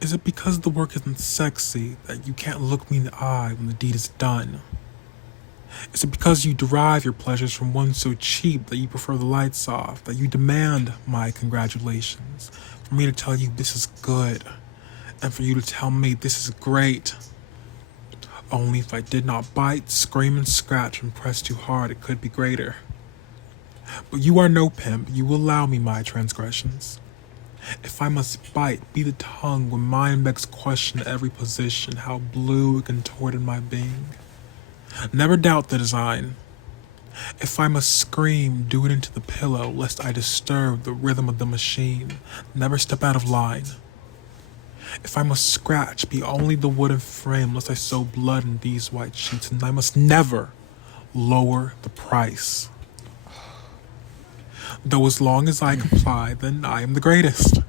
Is it because the work isn't sexy that you can't look me in the eye when the deed is done? Is it because you derive your pleasures from one so cheap that you prefer the lights off, that you demand my congratulations, for me to tell you this is good, and for you to tell me this is great? Only if I did not bite, scream, and scratch and press too hard, it could be greater. But you are no pimp, you will allow me my transgressions. If I must bite, be the tongue when mine begs question every position, how blue and contorted my being. Never doubt the design. If I must scream, do it into the pillow, lest I disturb the rhythm of the machine. Never step out of line. If I must scratch, be only the wooden frame, lest I sow blood in these white sheets, and I must never lower the price. Though as long as I comply, then I am the greatest.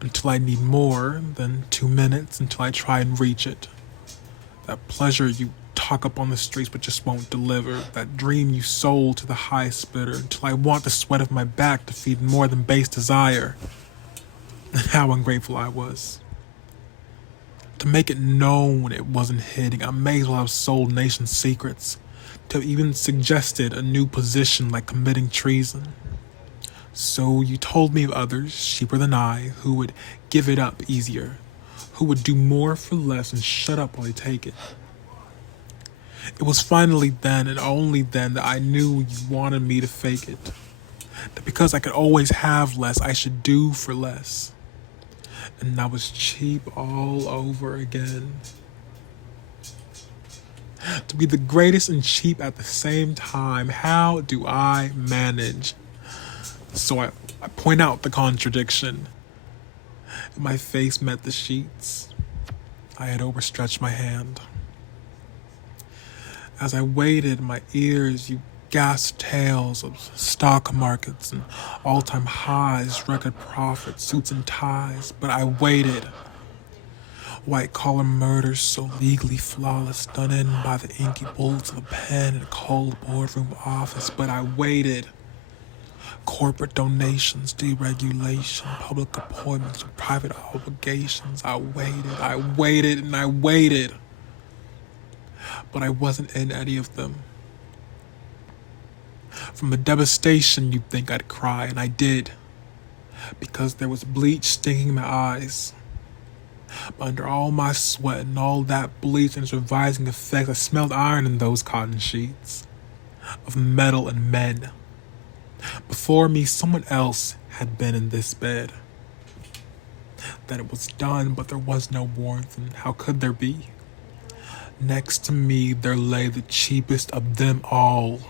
Until I need more than 2 minutes, until I try and reach it. That pleasure you talk up on the streets but just won't deliver. That dream you sold to the highest bidder, until I want the sweat of my back to feed more than base desire. And how ungrateful I was. To make it known it wasn't hitting, I may as well have sold nation secrets. To have even suggested a new position like committing treason. So you told me of others, cheaper than I, who would give it up easier, who would do more for less and shut up while they take it. It was finally then and only then that I knew you wanted me to fake it. That because I could always have less, I should do for less. And I was cheap all over again. To be the greatest and cheap at the same time, how do I manage? So I point out the contradiction. My face met the sheets. I had overstretched my hand. As I waited, my ears, you gasped tales of stock markets and all-time highs, record profits, suits and ties. But I waited. White-collar murders so legally flawless, done in by the inky bullets of a pen in a cold boardroom office. But I waited. Corporate donations, deregulation, public appointments, private obligations. I waited, and I waited. But I wasn't in any of them. From the devastation, you'd think I'd cry, and I did. Because there was bleach stinging in my eyes. But under all my sweat and all that bleach and its revising effects, I smelled iron in those cotton sheets. Of metal and men. Before me, someone else had been in this bed. That it was done, but there was no warmth, and how could there be? Next to me, there lay the cheapest of them all.